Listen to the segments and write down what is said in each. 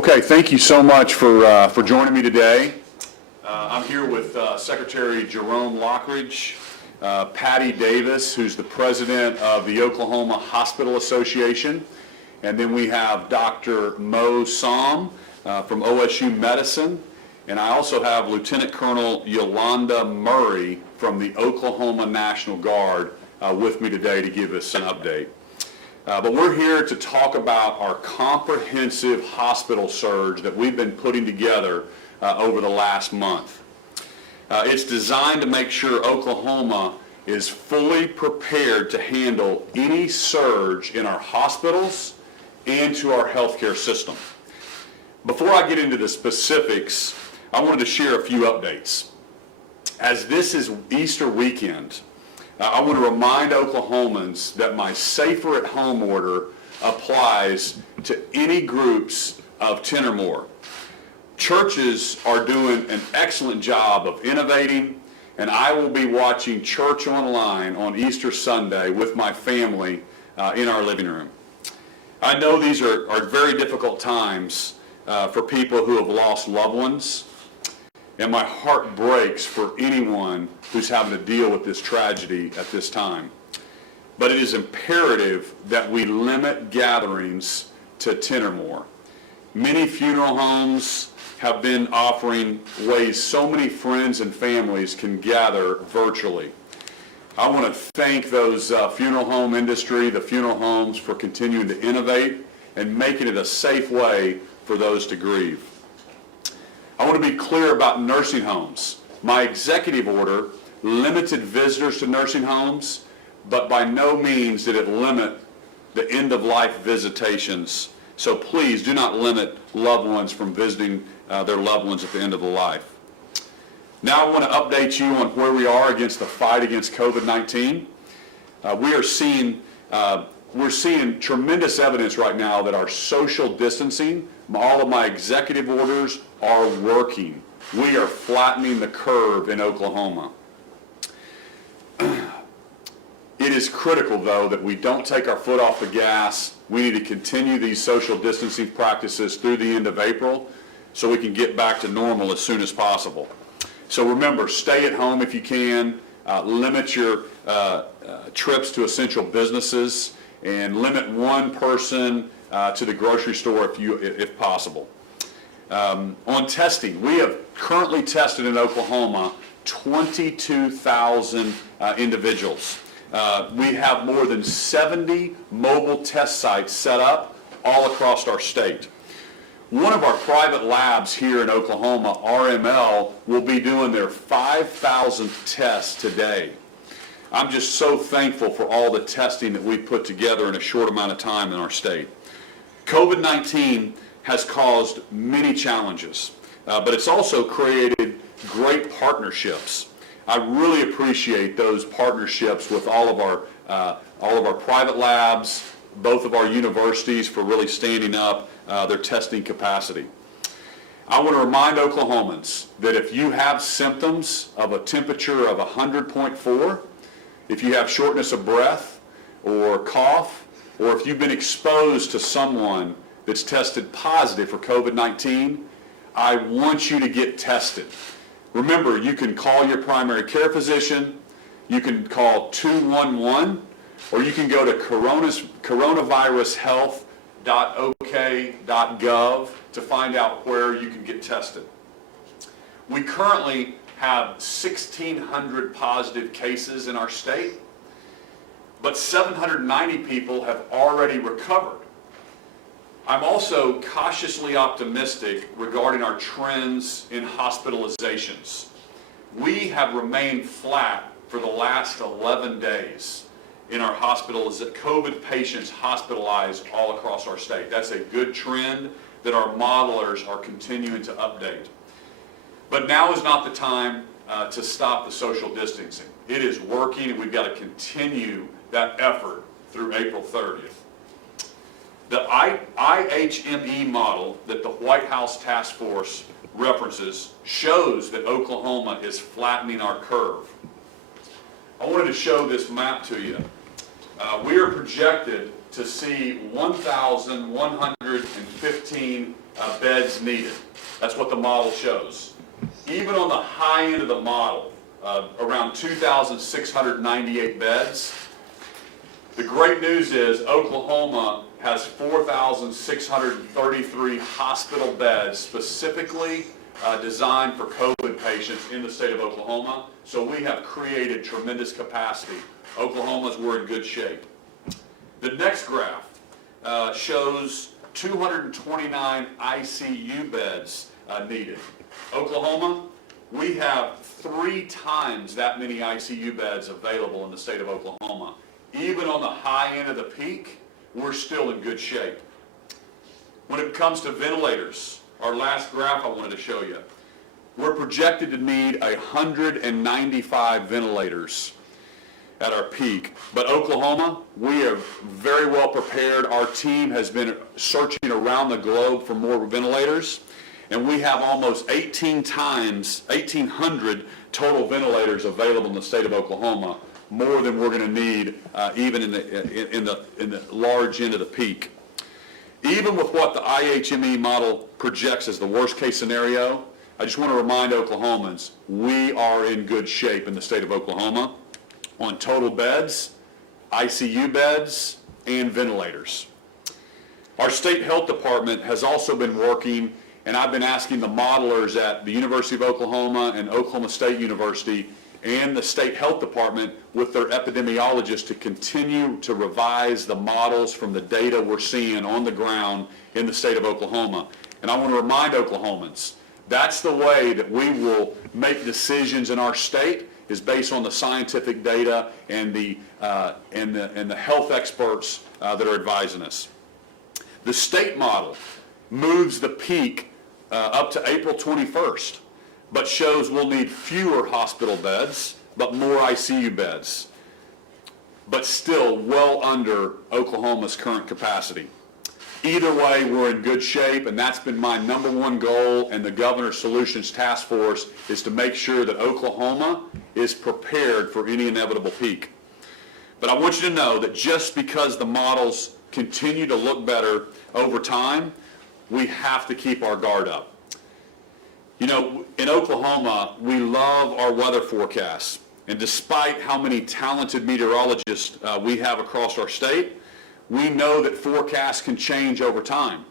Okay, thank you so much for joining me today. I'm here with Secretary Jerome Lockridge, Patty Davis, who's the president of the Oklahoma Hospital Association, and then we have Dr. Mo Som from OSU Medicine, and I also have Lieutenant Colonel Yolanda Murray from the Oklahoma National Guard with me today to give us an update. But we're here to talk about our comprehensive hospital surge that we've been putting together over the last month. It's designed to make sure Oklahoma is fully prepared to handle any surge in our hospitals and to our healthcare system. Before I get into the specifics, I wanted to share a few updates. As this is Easter weekend, I want to remind Oklahomans that my Safer at Home order applies to any groups of 10 or more. Churches are doing an excellent job of innovating, and I will be watching church online on Easter Sunday with my family in our living room. I know these are very difficult times for people who have lost loved ones, and my heart breaks for anyone who's having to deal with this tragedy at this time. But it is imperative that we limit gatherings to 10 or more. Many funeral homes have been offering ways so many friends and families can gather virtually. I want to thank those funeral home industry, the funeral homes, for continuing to innovate and making it a safe way for those to grieve. I want to be clear about nursing homes. My executive order limited visitors to nursing homes, but by no means did it limit the end-of-life visitations. So please do not limit loved ones from visiting their loved ones at the end of their life. Now I want to update you on where we are against the fight against COVID-19. We're seeing tremendous evidence right now that our social distancing, all of my executive orders are working. We are flattening the curve in Oklahoma. It is critical, though, that we don't take our foot off the gas. We need to continue these social distancing practices through the end of April so we can get back to normal as soon as possible. So remember, stay at home if you can, limit your trips to essential businesses, and limit one person to the grocery store if possible. On testing, we have currently tested in Oklahoma 22,000 individuals. We have more than 70 mobile test sites set up all across our state. One of our private labs here in Oklahoma, RML, will be doing their 5,000th test today. I'm just so thankful for all the testing that we've put together in a short amount of time in our state. COVID-19 has caused many challenges, but it's also created great partnerships. I really appreciate those partnerships with all of our private labs, both of our universities for really standing up their testing capacity. I want to remind Oklahomans that if you have symptoms of a temperature of 100.4, if you have shortness of breath or cough, or if you've been exposed to someone that's tested positive for COVID-19, I want you to get tested. Remember, you can call your primary care physician, you can call 211, or you can go to coronavirushealth.ok.gov to find out where you can get tested. We currently have 1,600 positive cases in our state, but 790 people have already recovered. I'm also cautiously optimistic regarding our trends in hospitalizations. We have remained flat for the last 11 days in our hospitals, COVID patients hospitalized all across our state. That's a good trend that our modelers are continuing to update. But now is not the time to stop the social distancing. It is working, and we've got to continue that effort through April 30th. The IHME model that the White House Task Force references shows that Oklahoma is flattening our curve. I wanted to show this map to you. We are projected to see 1,115 beds needed. That's what the model shows. Even on the high end of the model, around 2,698 beds, the great news is Oklahoma has 4,633 hospital beds specifically designed for COVID patients in the state of Oklahoma. So we have created tremendous capacity. We're in good shape. The next graph shows 229 ICU beds needed. Oklahoma, we have 3 times that many ICU beds available in the state of Oklahoma. Even on the high end of the peak, we're still in good shape. When it comes to ventilators, our last graph I wanted to show you, we're projected to need 195 ventilators at our peak. But Oklahoma, we are very well prepared. Our team has been searching around the globe for more ventilators, and we have almost 1,800 total ventilators available in the state of Oklahoma, more than we're going to need even in the large end of the peak. Even with what the IHME model projects as the worst case scenario, I just want to remind Oklahomans, we are in good shape in the state of Oklahoma on total beds, ICU beds, and ventilators. Our state health department has also been working, and I've been asking the modelers at the University of Oklahoma and Oklahoma State University and the state health department with their epidemiologists to continue to revise the models from the data we're seeing on the ground in the state of Oklahoma. And I want to remind Oklahomans, that's the way that we will make decisions in our state, is based on the scientific data and the health experts that are advising us. The state model moves the peak up to April 21st, but shows we'll need fewer hospital beds, but more ICU beds, but still well under Oklahoma's current capacity. Either way, we're in good shape, and that's been my #1 goal, and the Governor's Solutions Task Force is to make sure that Oklahoma is prepared for any inevitable peak. But I want you to know that just because the models continue to look better over time, we have to keep our guard up. You know, in Oklahoma, we love our weather forecasts, and despite how many talented meteorologists we have across our state, we know that forecasts can change over time.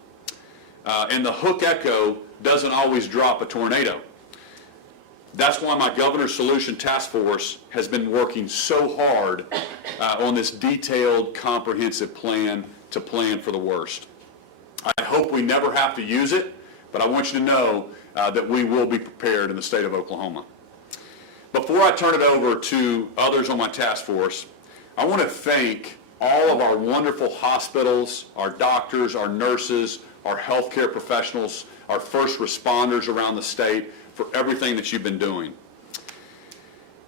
And the hook echo doesn't always drop a tornado. That's why my Governor's Solution Task Force has been working so hard on this detailed, comprehensive plan to plan for the worst. I hope we never have to use it, but I want you to know that we will be prepared in the state of Oklahoma. Before I turn it over to others on my task force, I want to thank all of our wonderful hospitals, our doctors, our nurses, our healthcare professionals, our first responders around the state for everything that you've been doing.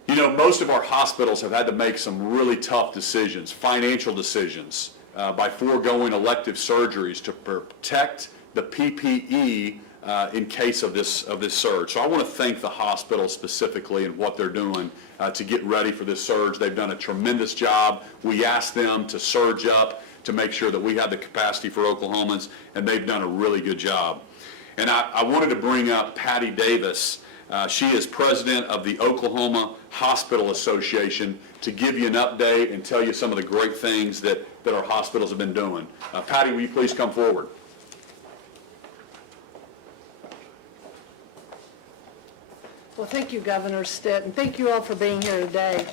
You know, most of our hospitals have had to make some really tough decisions, financial decisions, by foregoing elective surgeries to protect the PPE in case of this surge. So I want to thank the hospitals specifically and what they're doing to get ready for this surge. They've done a tremendous job. We asked them to surge up to make sure that we have the capacity for Oklahomans, and they've done a really good job. And I wanted to bring up Patty Davis. She is president of the Oklahoma Hospital Association to give you an update and tell you some of the great things that our hospitals have been doing. Patty, will you please come forward? Well, thank you, Governor Stitt, and thank you all for being here today.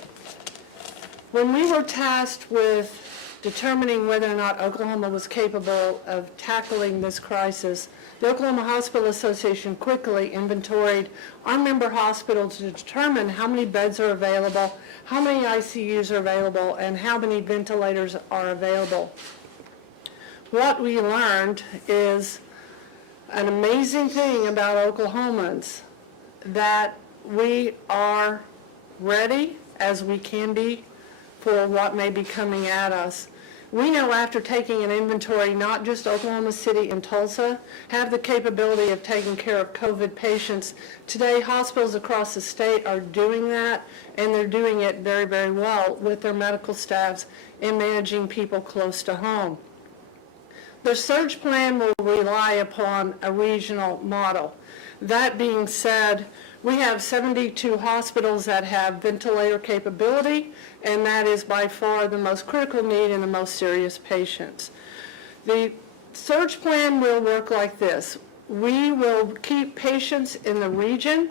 When we were tasked with determining whether or not Oklahoma was capable of tackling this crisis, the Oklahoma Hospital Association quickly inventoried our member hospitals to determine how many beds are available, how many ICUs are available, and how many ventilators are available. What we learned is an amazing thing about Oklahomans, that we are ready as we can be for what may be coming at us. We know after taking an inventory, not just Oklahoma City and Tulsa have the capability of taking care of COVID patients. Today, hospitals across the state are doing that, and they're doing it very, very well with their medical staffs in managing people close to home. The surge plan will rely upon a regional model. That being said, we have 72 hospitals that have ventilator capability, and that is by far the most critical need in the most serious patients. The surge plan will work like this. We will keep patients in the region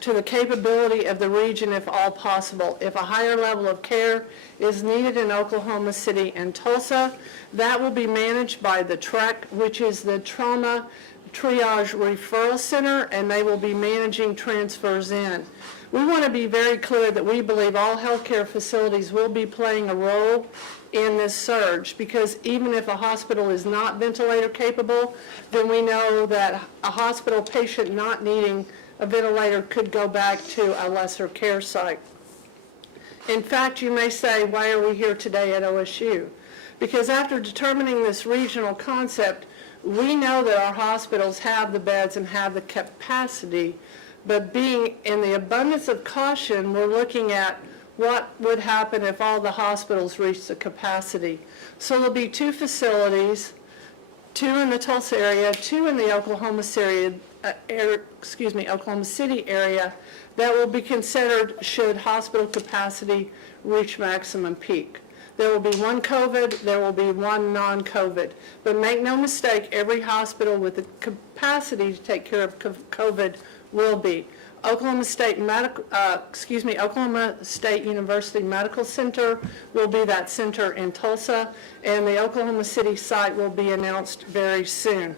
to the capability of the region if all possible. If a higher level of care is needed in Oklahoma City and Tulsa, that will be managed by the TREC, which is the Trauma Triage Referral Center, and they will be managing transfers in. We want to be very clear that we believe all healthcare facilities will be playing a role in this surge, because even if a hospital is not ventilator capable, then we know that a hospital patient not needing a ventilator could go back to a lesser care site. In fact, you may say, why are we here today at OSU? Because after determining this regional concept, we know that our hospitals have the beds and have the capacity, but being in the abundance of caution, we're looking at what would happen if all the hospitals reached the capacity. So there'll be 2 facilities, 2 in the Tulsa area, 2 in the Oklahoma City area that will be considered should hospital capacity reach maximum peak. There will be 1 COVID, there will be 1 non-COVID. But make no mistake, every hospital with the capacity to take care of COVID will be. Oklahoma State University Medical Center will be that center in Tulsa, and the Oklahoma City site will be announced very soon.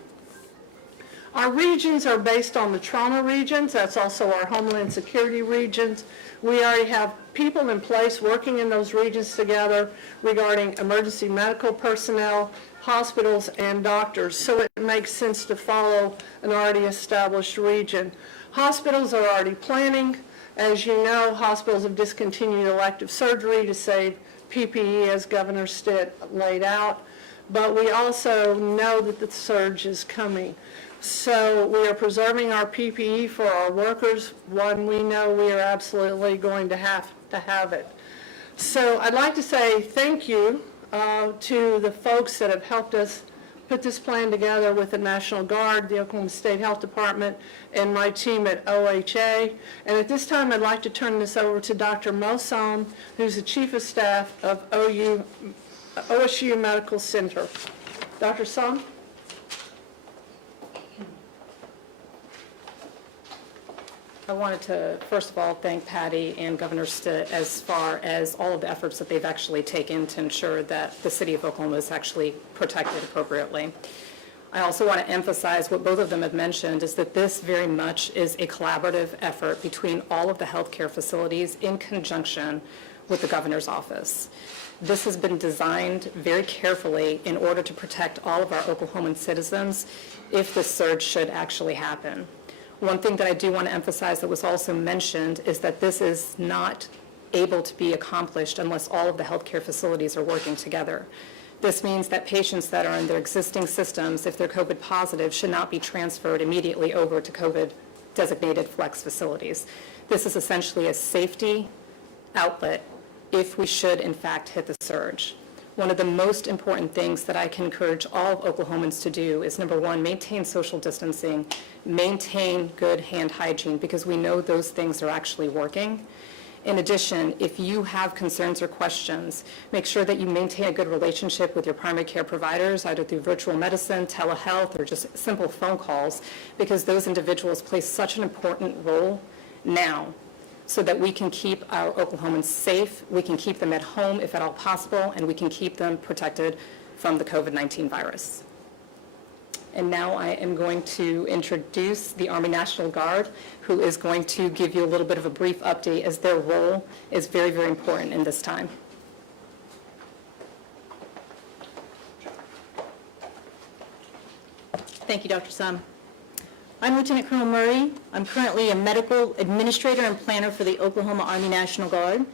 Our regions are based on the trauma regions. That's also our Homeland Security regions. We already have people in place working in those regions together regarding emergency medical personnel, hospitals, and doctors. So it makes sense to follow an already established region. Hospitals are already planning. As you know, hospitals have discontinued elective surgery to save PPE, as Governor Stitt laid out. But we also know that the surge is coming. So we are preserving our PPE for our workers when we know we are absolutely going to have it. So I'd like to say thank you to the folks that have helped us put this plan together with the National Guard, the Oklahoma State Health Department, and my team at OHA. And at this time, I'd like to turn this over to Dr. Mo Som, who's the Chief of Staff of OSU Medical Center. Dr. Som? I wanted to, first of all, thank Patty and Governor Stitt as far as all of the efforts that they've actually taken to ensure that the city of Oklahoma is actually protected appropriately. I also want to emphasize what both of them have mentioned is that this very much is a collaborative effort between all of the healthcare facilities in conjunction with the governor's office. This has been designed very carefully in order to protect all of our Oklahoman citizens if the surge should actually happen. One thing that I do want to emphasize that was also mentioned is that this is not able to be accomplished unless all of the healthcare facilities are working together. This means that patients that are in their existing systems, if they're COVID positive, should not be transferred immediately over to COVID designated flex facilities. This is essentially a safety outlet if we should in fact hit the surge. One of the most important things that I can encourage all of Oklahomans to do is, number one, maintain social distancing, maintain good hand hygiene, because we know those things are actually working. In addition, if you have concerns or questions, make sure that you maintain a good relationship with your primary care providers, either through virtual medicine, telehealth, or just simple phone calls, because those individuals play such an important role now, so that we can keep our Oklahomans safe, we can keep them at home if at all possible, and we can keep them protected from the COVID-19 virus. And now I am going to introduce the Army National Guard, who is going to give you a little bit of a brief update, as their role is very, very important in this time. Thank you, Dr. Som. I'm Lieutenant Colonel Murray. I'm currently a medical administrator and planner for the Oklahoma Army National Guard.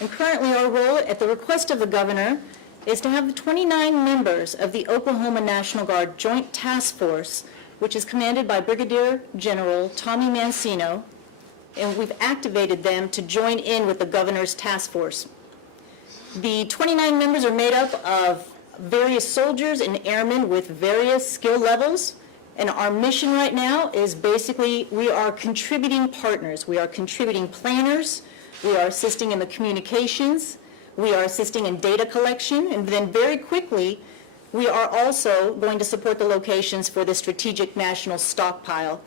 And currently our role, at the request of the governor, is to have the 29 members of the Oklahoma National Guard Joint Task Force, which is commanded by Brigadier General Tommy Mancino, and we've activated them to join in with the governor's task force. The 29 members are made up of various soldiers and airmen with various skill levels, and our mission right now is basically we are contributing partners. We are contributing planners, we are assisting in the communications, we are assisting in data collection, and then very quickly, we are also going to support the locations for the strategic national stockpile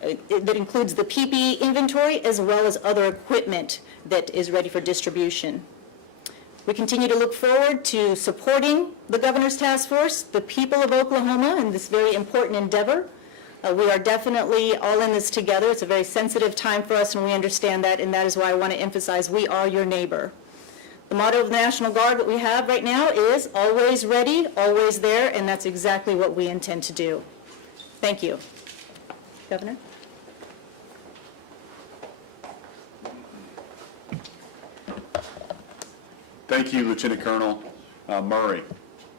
that includes the PPE inventory as well as other equipment that is ready for distribution. We continue to look forward to supporting the governor's task force, the people of Oklahoma in this very important endeavor. We are definitely all in this together. It's a very sensitive time for us, and we understand that, and that is why I want to emphasize we are your neighbor. The motto of the National Guard that we have right now is always ready, always there, and that's exactly what we intend to do. Thank you. Governor? Thank you, Lieutenant Colonel Murray.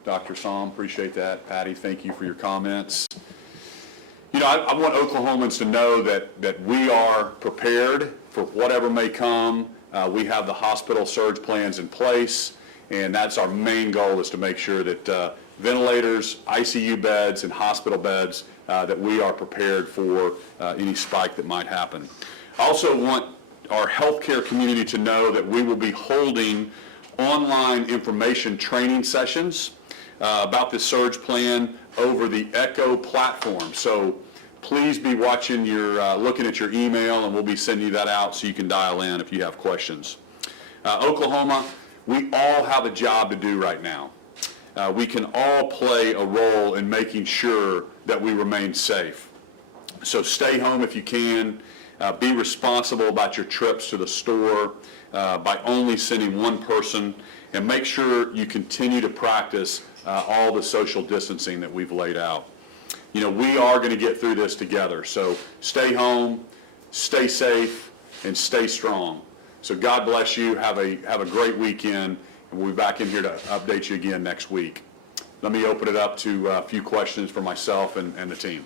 Dr. Somm, appreciate that. Patty, thank you for your comments. You know, I want Oklahomans to know that we are prepared for whatever may come. We have the hospital surge plans in place, and that's our main goal, is to make sure that ventilators, ICU beds, and hospital beds, that we are prepared for any spike that might happen. I also want our healthcare community to know that we will be holding online information training sessions about this surge plan over the Echo platform. So please be watching looking at your email, and we'll be sending you that out so you can dial in if you have questions. Oklahoma, we all have a job to do right now. We can all play a role in making sure that we remain safe. So stay home if you can. Be responsible about your trips to the store by only sending one person, and make sure you continue to practice all the social distancing that we've laid out. You know, we are going to get through this together, so stay home, stay safe, and stay strong. So God bless you. Have a great weekend, and we'll be back in here to update you again next week. Let me open it up to a few questions for myself and the team.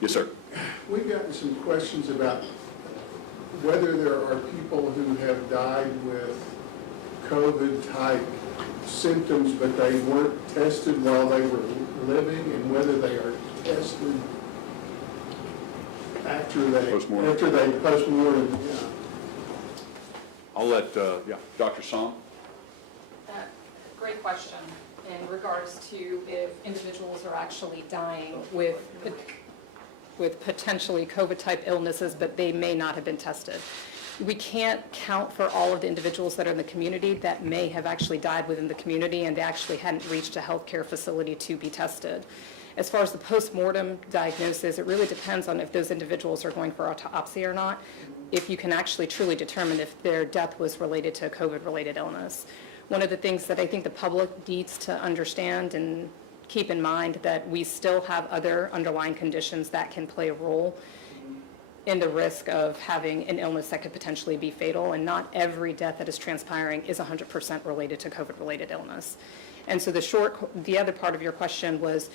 Yes, sir. We've gotten some questions about whether there are people who have died with COVID-type symptoms, but they weren't tested while they were living, and whether they are tested after they post-mortem. Yeah. I'll let, Dr. Somm. Great question in regards to if individuals are actually dying with potentially COVID-type illnesses, but they may not have been tested. We can't count for all of the individuals that are in the community that may have actually died within the community and they actually hadn't reached a healthcare facility to be tested. As far as the postmortem diagnosis, it really depends on if those individuals are going for autopsy or not, if you can actually truly determine if their death was related to a COVID-related illness. One of the things that I think the public needs to understand and keep in mind that we still have other underlying conditions that can play a role in the risk of having an illness that could potentially be fatal, and not every death that is transpiring is 100% related to COVID-related illness. And so the other part of your question was,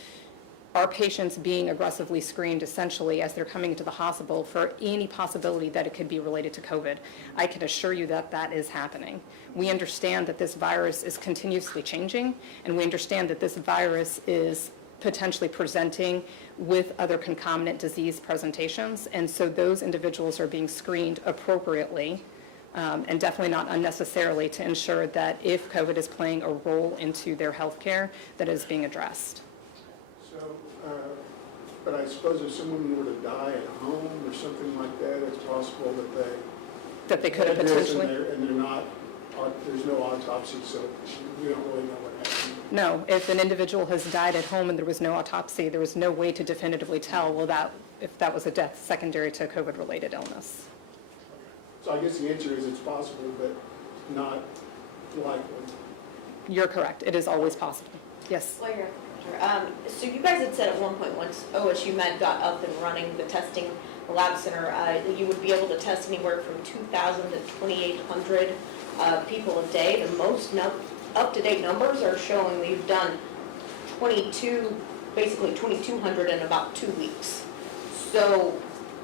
are patients being aggressively screened essentially as they're coming into the hospital for any possibility that it could be related to COVID? I can assure you that that is happening. We understand that this virus is continuously changing, and we understand that this virus is potentially presenting with other concomitant disease presentations, and so those individuals are being screened appropriately and definitely not unnecessarily, to ensure that if COVID is playing a role into their health care, that is being addressed. So, but I suppose if someone were to die at home or something like that, it's possible That they could have had this potentially. and they're not, there's no autopsy, so we don't really know what happened. No, if an individual has died at home and there was no autopsy, there was no way to definitively tell, well, if that was a death secondary to a COVID-related illness. So I guess the answer is it's possible, but not likely. You're correct. It is always possible. Yes. Lawyer, so you guys had said at one point, once OSU Med got up and running the testing lab center, you would be able to test anywhere from 2,000 to 2,800 people a day. The most up-to-date numbers are showing that you've done 22, basically 2,200 in about 2 weeks. So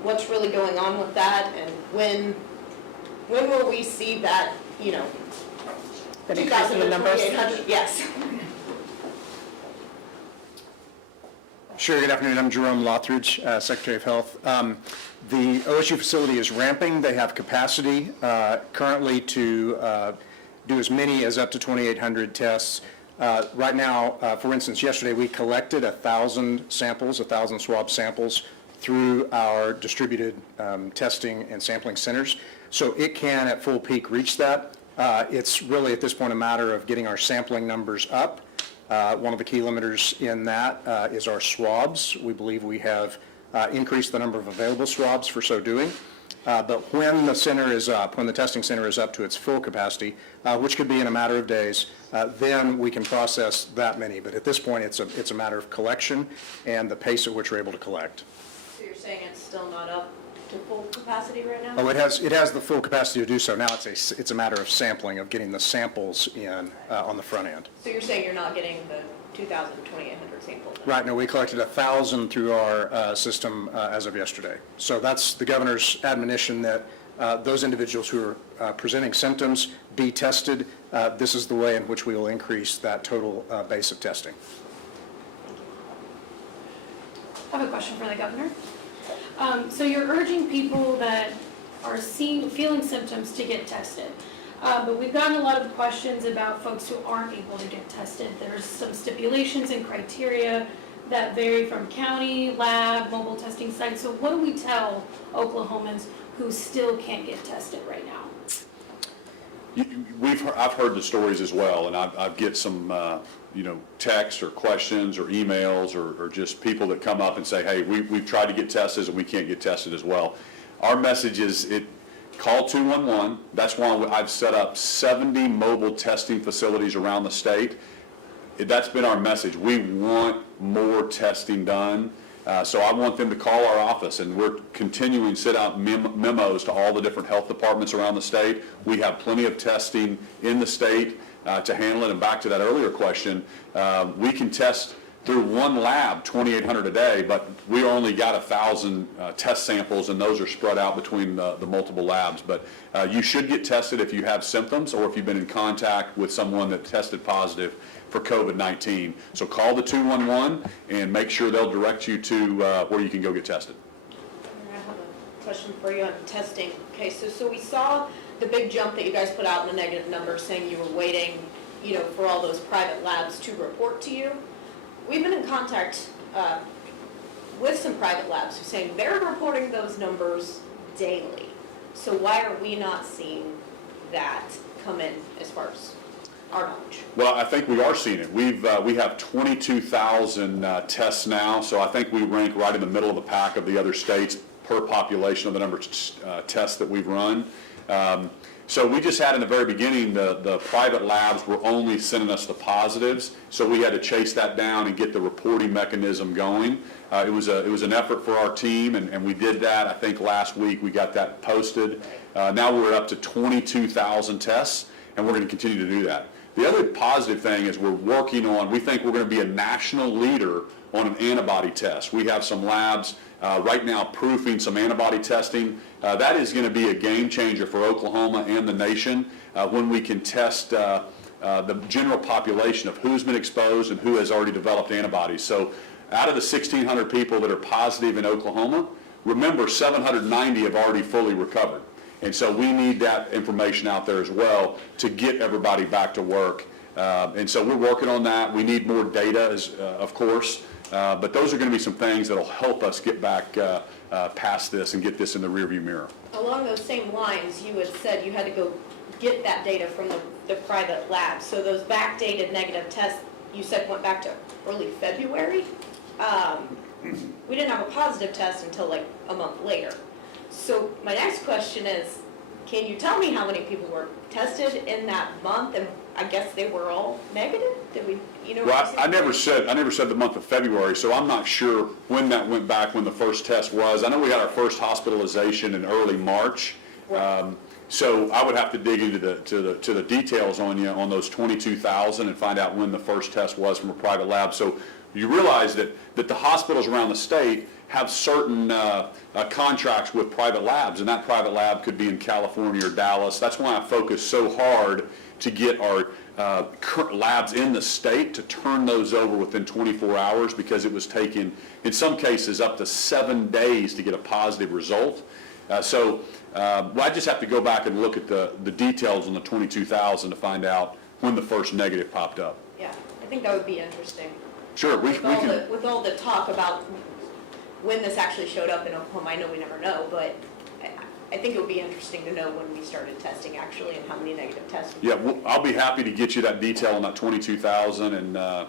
what's really going on with that, and when will we see that, you know, That increase in the numbers? 2,000 to 2,800? Yes. Sure, good afternoon. I'm Jerome Lothridge, Secretary of Health. The OSU facility is ramping. They have capacity currently to do as many as up to 2,800 tests. Right now, for instance, yesterday we collected 1,000 samples, 1,000 swab samples through our distributed testing and sampling centers. So it can, at full peak, reach that. It's really, at this point, a matter of getting our sampling numbers up. One of the key limiters in that is our swabs. We believe we have increased the number of available swabs for so doing. But when the center is up, when the testing center is up to its full capacity, which could be in a matter of days, then we can process that many. But at this point, it's a matter of collection and the pace at which we're able to collect. So you're saying it's still not up to full capacity right now? Oh, it has the full capacity to do so. Now it's a matter of sampling, of getting the samples in on the front end. So you're saying you're not getting the 2,000 to 2,800 samples? Right, no, we collected 1,000 through our system as of yesterday. So that's the governor's admonition that those individuals who are presenting symptoms be tested. This is the way in which we will increase that total base of testing. I have a question for the governor. So you're urging people that are feeling symptoms to get tested. But we've gotten a lot of questions about folks who aren't able to get tested. There's some stipulations and criteria that vary from county, lab, mobile testing sites. So what do we tell Oklahomans who still can't get tested right now? I've heard the stories as well, and I get some, texts or questions or emails or just people that come up and say, hey, we've tried to get tested and we can't get tested as well. Our message is call 211. That's why I've set up 70 mobile testing facilities around the state. That's been our message. We want more testing done. So I want them to call our office, and we're continuing to send out memos to all the different health departments around the state. We have plenty of testing in the state to handle it. And back to that earlier question, we can test through one lab 2,800 a day, but we only got 1,000 test samples, and those are spread out between the multiple labs. But you should get tested if you have symptoms or if you've been in contact with someone that tested positive for COVID-19. So call the 211 and make sure they'll direct you to where you can go get tested. I have a question for you on testing. Okay, so we saw the big jump that you guys put out in the negative numbers, saying you were waiting, for all those private labs to report to you. We've been in contact with some private labs who are saying they're reporting those numbers daily. So why are we not seeing that come in as far as our knowledge? Well, I think we are seeing it. We have 22,000 tests now, so I think we rank right in the middle of the pack of the other states per population of the number of tests that we've run. So we just had in the very beginning, the private labs were only sending us the positives, so we had to chase that down and get the reporting mechanism going. It was an effort for our team, and we did that. I think last week we got that posted. Now we're up to 22,000 tests, and we're going to continue to do that. The other positive thing is we think we're going to be a national leader on an antibody test. We have some labs right now proofing some antibody testing. That is going to be a game changer for Oklahoma and the nation when we can test the general population of who's been exposed and who has already developed antibodies. So out of the 1,600 people that are positive in Oklahoma, remember 790 have already fully recovered. And so we need that information out there as well to get everybody back to work. And so we're working on that. We need more data, of course. But those are going to be some things that will help us get back past this and get this in the rearview mirror. Along those same lines, you had said you had to go get that data from the private labs. So those backdated negative tests, you said went back to early February. We didn't have a positive test until like a month later. So my next question is, can you tell me how many people were tested in that month? And I guess they were all negative? Did we, Well, I never said the month of February, so I'm not sure when that went back, when the first test was. I know we had our first hospitalization in early March. So I would have to dig into the details on those 22,000 and find out when the first test was from a private lab. So you realize that the hospitals around the state have certain contracts with private labs, and that private lab could be in California or Dallas. That's why I focus so hard to get our current labs in the state to turn those over within 24 hours, because it was taking, in some cases, up to 7 days to get a positive result. So I just have to go back and look at the details on the 22,000 to find out when the first negative popped up. Yeah, I think that would be interesting. Sure, we can. With all the talk about when this actually showed up in Oklahoma, I know we never know, but I think it would be interesting to know when we started testing actually and how many negative tests. Yeah, I'll be happy to get you that detail on that 22,000, and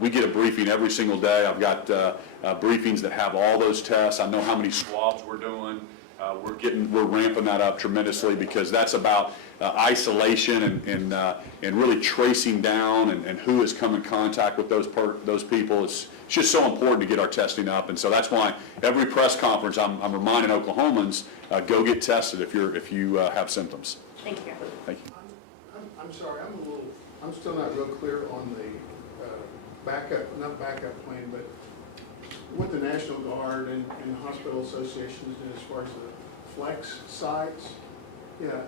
we get a briefing every single day. I've got briefings that have all those tests. I know how many swabs we're doing. We're ramping that up tremendously, because that's about isolation and really tracing down and who has come in contact with those people. It's just so important to get our testing up, and so that's why every press conference I'm reminding Oklahomans, go get tested if you have symptoms. Thank you. Thank you. I'm sorry, I'm still not real clear on the not backup plan, but what the National Guard and hospital associations do as far as the flex sites. Yeah,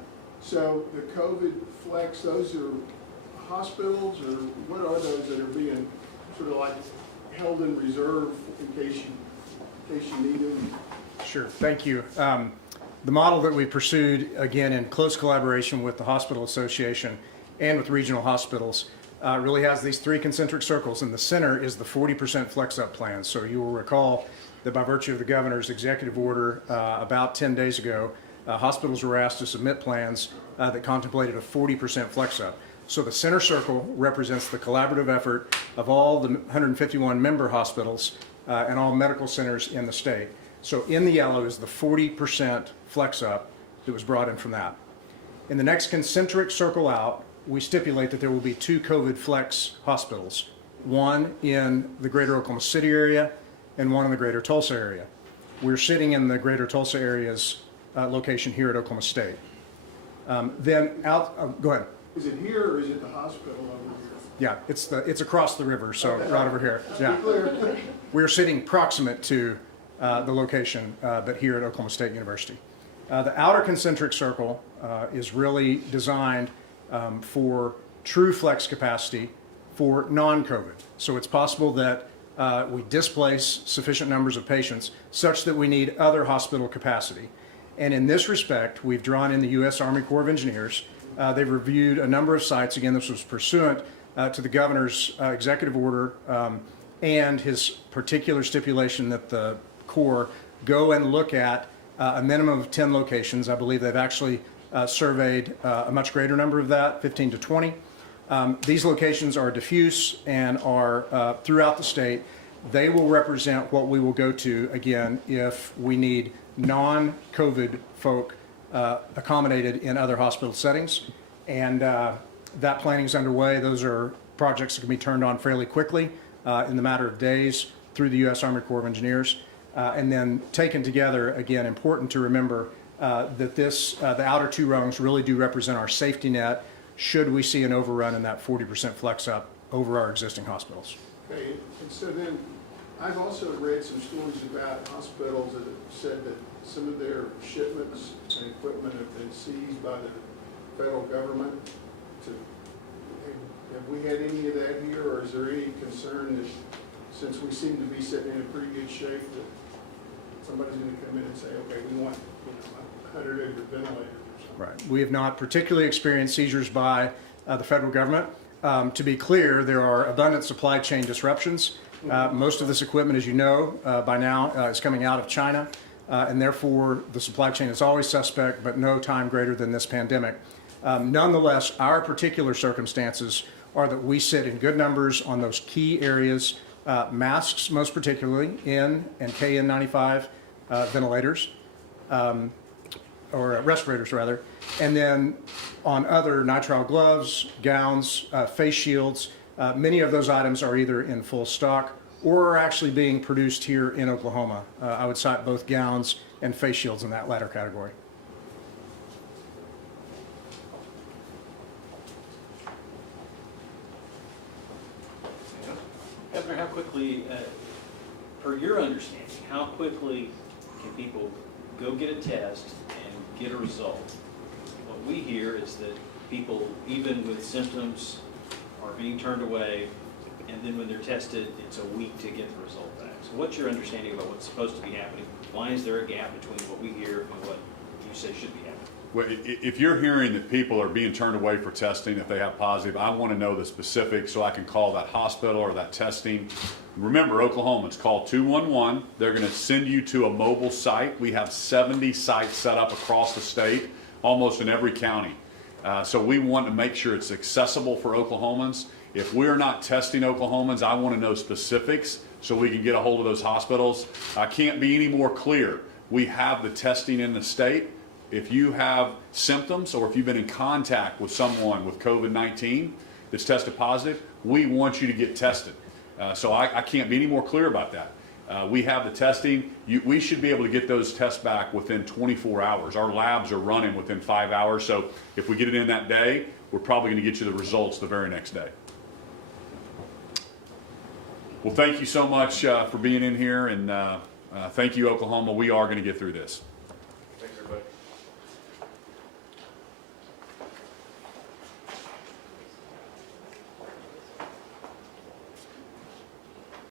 so the COVID flex, those are hospitals, or what are those that are being sort of like held in reserve in case you need them? Sure, thank you. The model that we pursued, again, in close collaboration with the Hospital Association and with regional hospitals, really has these three concentric circles. In the center is the 40% flex-up plan. So you will recall that by virtue of the governor's executive order about 10 days ago, hospitals were asked to submit plans that contemplated a 40% flex-up. So the center circle represents the collaborative effort of all the 151 member hospitals and all medical centers in the state. So in the yellow is the 40% flex-up that was brought in from that. In the next concentric circle out, we stipulate that there will be 2 COVID flex hospitals, one in the greater Oklahoma City area and one in the greater Tulsa area. We're sitting in the greater Tulsa area's location here at Oklahoma State. Go ahead. Is it here or is it the hospital over here? Yeah, it's across the river, so Okay. right over here. Let's be Yeah. clear. We're sitting proximate to the location, but here at Oklahoma State University. The outer concentric circle is really designed for true flex capacity for non-COVID. So it's possible that we displace sufficient numbers of patients such that we need other hospital capacity. And in this respect, we've drawn in the U.S. Army Corps of Engineers. They've reviewed a number of sites. Again, this was pursuant to the governor's executive order and his particular stipulation that the Corps go and look at a minimum of 10 locations. I believe they've actually surveyed a much greater number of that, 15 to 20. These locations are diffuse and are throughout the state. They will represent what we will go to, again, if we need non-COVID folk accommodated in other hospital settings. And that planning is underway. Those are projects that can be turned on fairly quickly in the matter of days through the U.S. Army Corps of Engineers. And then taken together, again, important to remember that the outer 2 rungs really do represent our safety net should we see an overrun in that 40% flex up over our existing hospitals. Okay, and so then, I've also read some stories about hospitals that have said that some of their shipments and equipment have been seized by the federal government. Have we had any of that here, or is there any concern that, since we seem to be sitting in a pretty good shape, that somebody's going to come in and say, okay, we want 100 of your ventilators or something? Right. We have not particularly experienced seizures by the federal government. To be clear, there are abundant supply chain disruptions. Most of this equipment, as you know by now, is coming out of China, and therefore the supply chain is always suspect, but no time greater than this pandemic. Nonetheless, our particular circumstances are that we sit in good numbers on those key areas, masks most particularly, N and KN95 ventilators, or respirators rather, and then on other nitrile gloves, gowns, face shields. Many of those items are either in full stock or are actually being produced here in Oklahoma. I would cite both gowns and face shields in that latter category. quickly, per your understanding, how quickly can people go get a test and get a result? What we hear is that people, even with symptoms, are being turned away, and then when they're tested, it's a week to get the result back. So what's your understanding about what's supposed to be happening? Why is there a gap between what we hear and what you say should be happening? Well, if you're hearing that people are being turned away for testing if they have positive, I want to know the specifics so I can call that hospital or that testing. Remember, Oklahomans, call 211. They're going to send you to a mobile site. We have 70 sites set up across the state, almost in every county. So we want to make sure it's accessible for Oklahomans. If we're not testing Oklahomans, I want to know specifics so we can get a hold of those hospitals. I can't be any more clear. We have the testing in the state. If you have symptoms or if you've been in contact with someone with COVID-19 that's tested positive, we want you to get tested. So I can't be any more clear about that. We have the testing. We should be able to get those tests back within 24 hours. Our labs are running within 5 hours. So if we get it in that day, we're probably going to get you the results the very next day. Well, thank you so much for being in here, and thank you, Oklahoma. We are going to get through this.